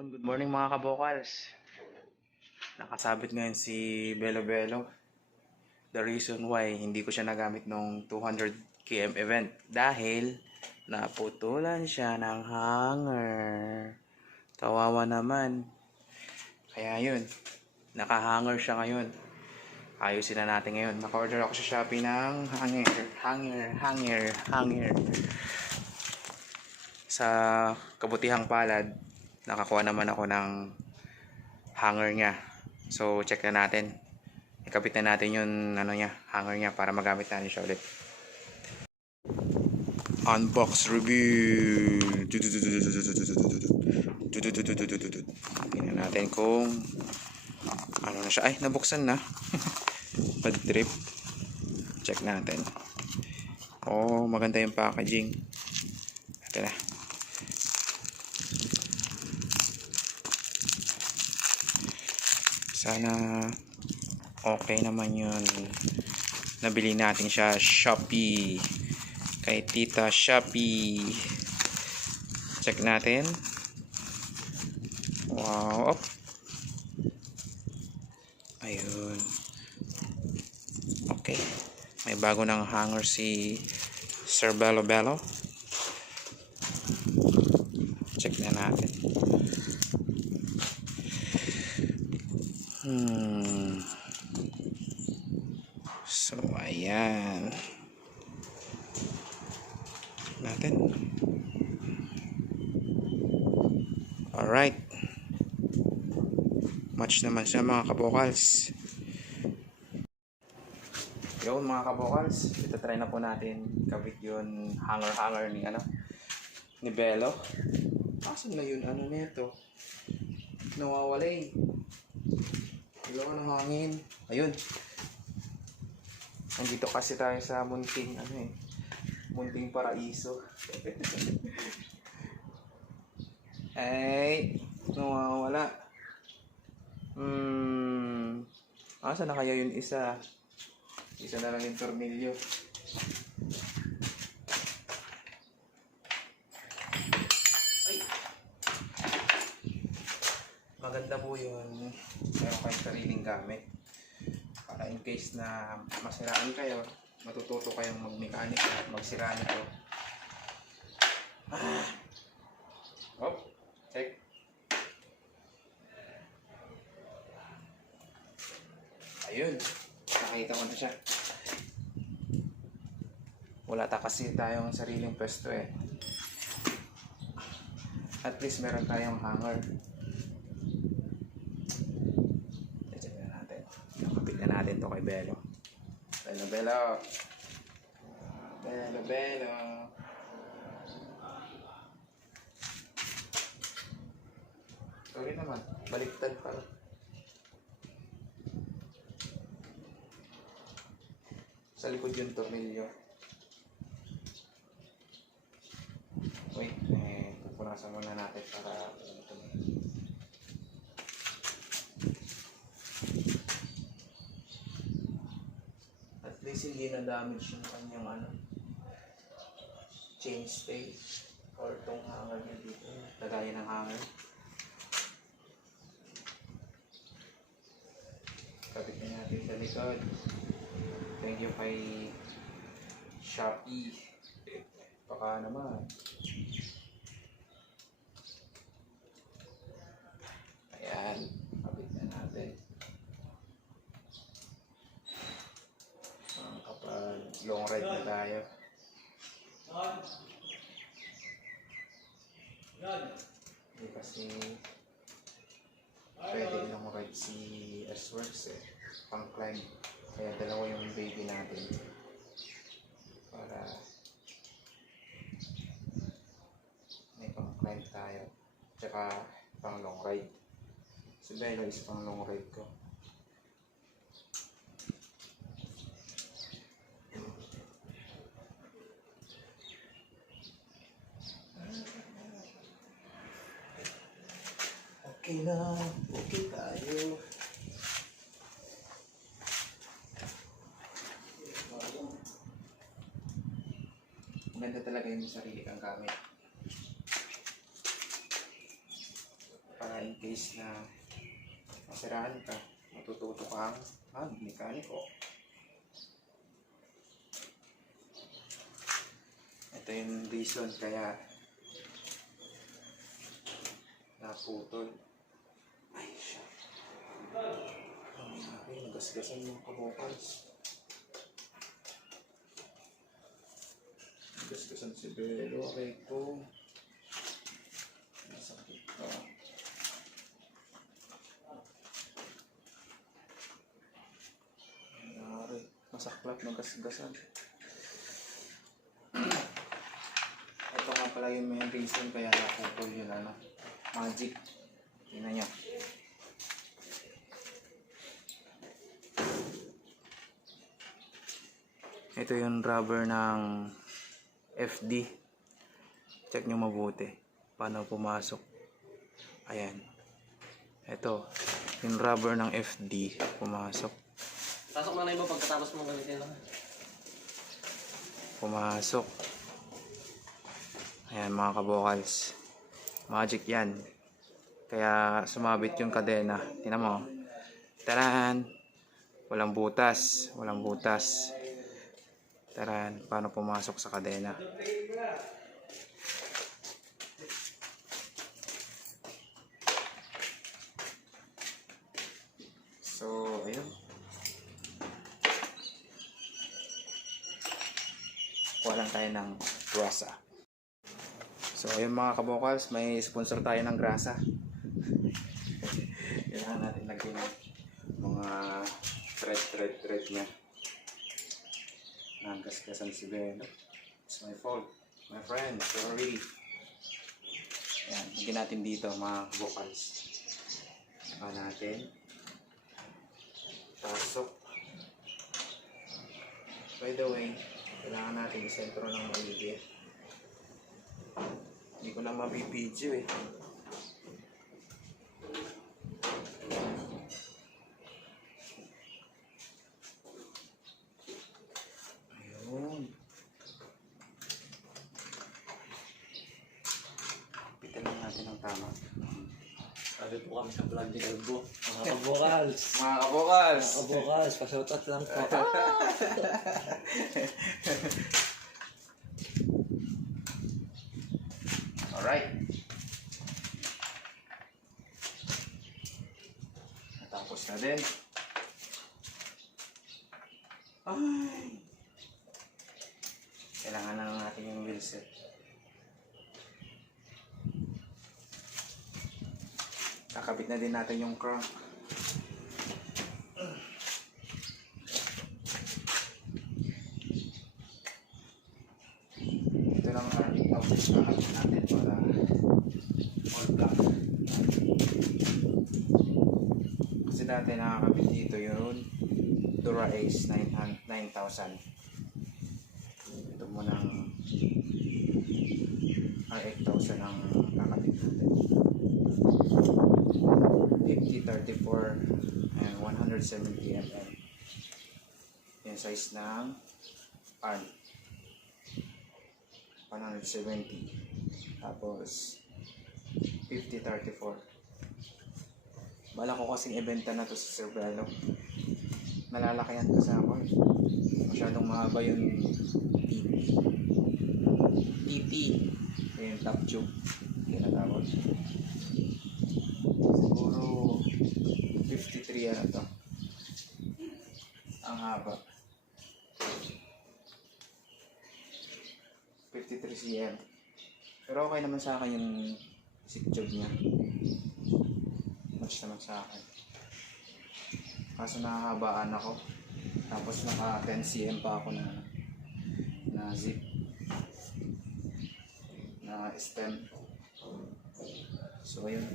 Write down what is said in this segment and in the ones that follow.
Yun, good morning mga kabokals. Nakasabit ngayon si Belo Belo. The reason why hindi ko siya nagamit nung 200 km event dahil naputulan siya ng hanger. Kawawa naman. Kaya yun, naka-hanger siya ngayon. Ayusin na natin ngayon. Naka-order ako sa Shopee ng hanger. Sa kabutihang palad, nakakuha naman ako ng hanger niya. So check na natin. Ikabit na natin yung hanger niya para magamit natin siya ulit. Unbox review. Tingnan natin kung ano na siya. Ay, nabuksan na. Bad trip. Check natin. Oh, maganda yung packaging. Ito na. Sana okay naman yun. Nabili natin siya Shopee. Kay Tita Shopee. Check natin. Wow. Ayun. Okay. May bago ng hanger si Sir Belo Belo. Check na natin. So, ayan. Natin. Alright. Match naman siya mga kabokals. Yun mga kabokals. Ito try na po natin kabit yun hanger ni Belo. Asan na yun nito? Nawawala eh. Ilaw ng hangin. Ayun. Nandito kasi tayo sa munting munting paraiso. Ay, nawawala. Asa na kaya yun isa? Isa na lang yung tornilyo. Ay. Maganda po yun. Meron kayong sariling gamit. Para in case na masiraan kayo, matututo kayong mag-mechanic at magsira nito. Oh, check. Ayun, nakita ko na siya. Wala kasi tayong sariling pwesto eh. At least meron tayong hanger. Check na natin. Nakapit na natin to kay Belo. Belo. Sorry naman, baliktad pala. Sa likod yung tornilyo. Wait, pupunasan muna natin para at least hindi na damage yung kanyang chain stay or tong hanger niya dito. Lagayan ng hanger. Kapit na natin sa likod. Thank you kay Shopee. Baka naman. Ayan. Kapit na natin. Kapag long ride na tayo. Hindi kasi pwede long ride si S-Works pang climb. Kaya dalawa yung baby natin para may pang climb tayo tsaka pang long ride. Si Belo is pang long ride ko. Okay na, okay tayo. Maganda talaga yung sarili kang gamit. Para case na masiraan ka, matututo kang mag-mekaniko. Ito yung reason kaya naputol. Ay, siya. Nagasgasan yung kabukals. Nagasgasan si Belo. Okay ko. Masakit ka. Masaklap, nagasgasan. Ito nga pala yung main reason kaya naputol yun, magic. Tingnan nyo. Ito yung rubber ng FD. Check nyo mabuti paano pumasok. Ayan. Ito yung rubber ng FD pumasok. Pasok mo na iba pagkatapos mo gamitin lang. Pumasok. Ayan mga kabokals. Magic yan. Kaya sumabit yung kadena. Tingnan mo. Taran! Walang butas. Walang butas. Taran! Paano pumasok sa kadena. So, ayun. Kuha lang tayo ng grasa. So, ayun mga kabokals, may sponsor tayo ng grasa. Kailangan natin lagyan ng mga thread niya. Nanggasgasan si Belo. It's my fault. My friend, sorry. Ayan, lagyan natin dito mga kabokals. Saka natin. Pasok. By the way, kailangan natin isentro ng maigi. Hindi ko na mabibidyo eh. Ayun. Pitan lang natin ang tama. Sabi po kami sa vlog ni Galbo. Mga kabokals. Mga kabokals! Mga kabokals, pasautat lang po. Alright. Natapos na din. Ay! Kailangan na lang natin yung wheel set. Kakabit na din natin yung crank. Ito lang ang outfit kakabit natin para all black. Kasi dati nakakabit dito yun Dura Ace 9000. Ito mo ng 8000 ang kakabit natin. 50, 34, and 170 mm. Yung size ng arm. 170. Tapos 50, 34. Bala ko kasing ibenta na to sa Sir Belo. Nalalakayan kasi ako eh. Masyadong mahaba yung TT. Yung top tube. Tinatawag. Siguro 53 ano to. Ang haba. 53 cm. Pero okay naman sa akin yung seat tube niya. Match naman sa akin. Kaso nahahabaan ako. Tapos naka 10 cm pa ako na zip. Na stem. So ayun.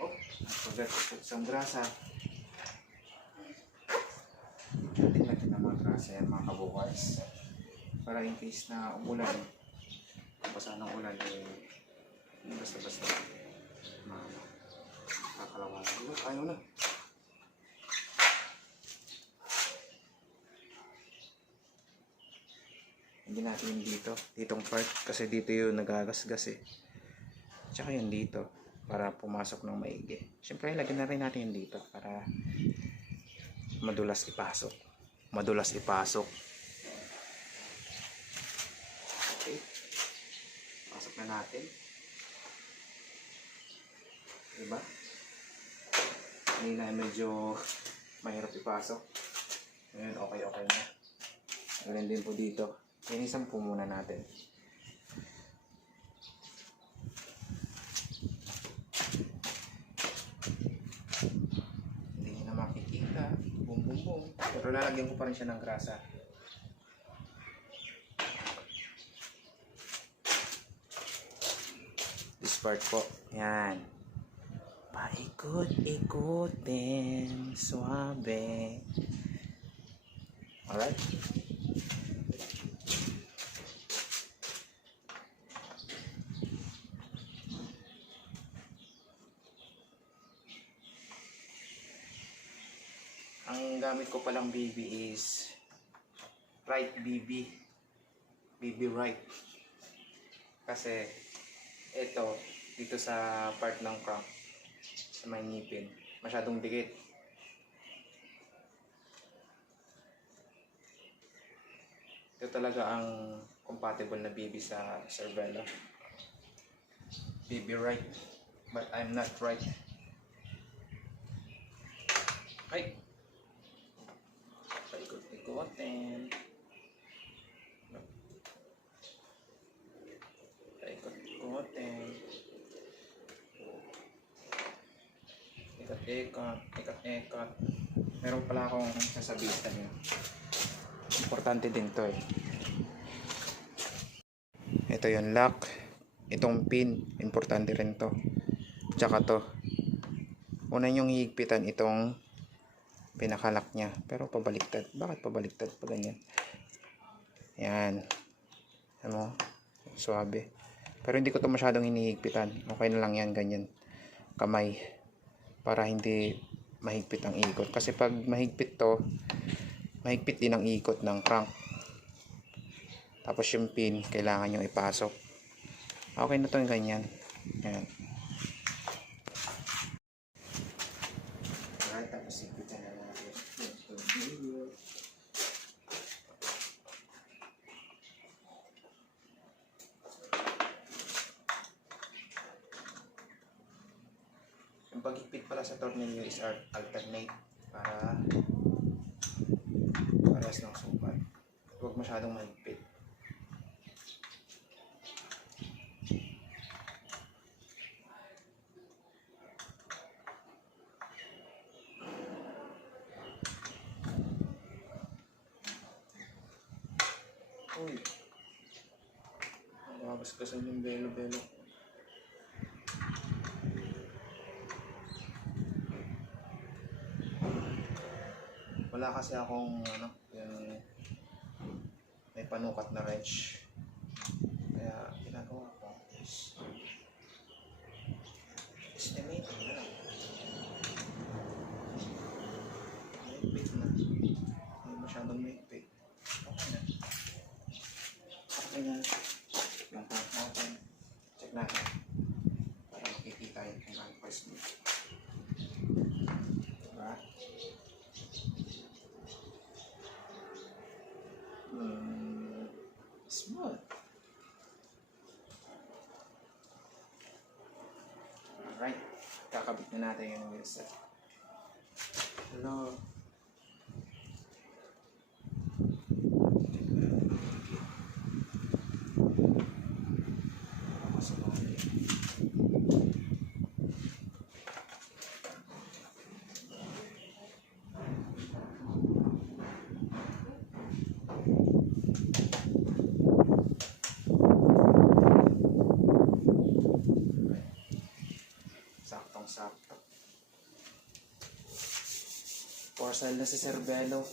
Oh, I forgot to put some grasa. Natin natin ng mga grasa yan mga kabukals. Para in case na umulan. Basta ng ulan eh. Basta-basta. Kakalawa. Ayaw na. Hindi natin yung dito. Ditong part. Kasi dito yung nagagasgas eh. Tsaka yung dito. Para pumasok ng maigi. Siyempre, lagyan na rin natin yung dito. Para madulas ipasok. Madulas ipasok. Okay. Pasok na natin. Diba? Hindi na medyo mahirap ipasok. Ngayon, okay na. Ganun din po dito. Linisan po muna natin. Hindi nyo na makikita. Boom, boom, boom. Pero lalagyan ko pa rin siya ng grasa. This part po. Yan. Paikot-ikutin. Suabe. Alright. Ang gamit ko palang BB is Right BB. BB Right. Kasi ito, dito sa part ng crank, sa may ngipin, masyadong dikit. Ito talaga ang compatible na BB sa Cervelo. BB Right. But I'm not right. Ay! Paikot-ikotin. Paikot-ikotin. Ikat-ikat. Ikat-ikat. Meron pala akong sasabihin sa inyo. Importante din to eh. Ito yung lock. Itong pin. Importante rin to. Tsaka to. Una yung higpitan itong pinakalak niya. Pero pabaliktad. Bakit pabaliktad pa ganyan? Yan. Ano? Suabe. Pero hindi ko to masyadong hinihigpitan. Okay na lang yan. Ganyan. Kamay. Para hindi mahigpit ang ikot. Kasi pag mahigpit to, mahigpit din ang ikot ng crank. Tapos yung pin, kailangan nyo ipasok. Okay na to yung ganyan. Yan. Alright, tapos higpitan na natin. Yung paghigpit pala sa tornilyo is alternate para parehas ng sukat. Huwag masyadong mahigpit. Uy, nakabasgasan yung belo-belo. Wala kasi akong yung may panukat na wrench. Kaya ginagawa ko is estimate na lang. Mahigpit na. Hindi masyadong mahigpit. Okay na. Okay na. Yung part natin. Check natin. Para makikita yung kung ano first mo. Diba? Smooth. Alright. Kakabit na natin yung wheel set. Hello. Saktong-sakto. Porcel na si Cervelo.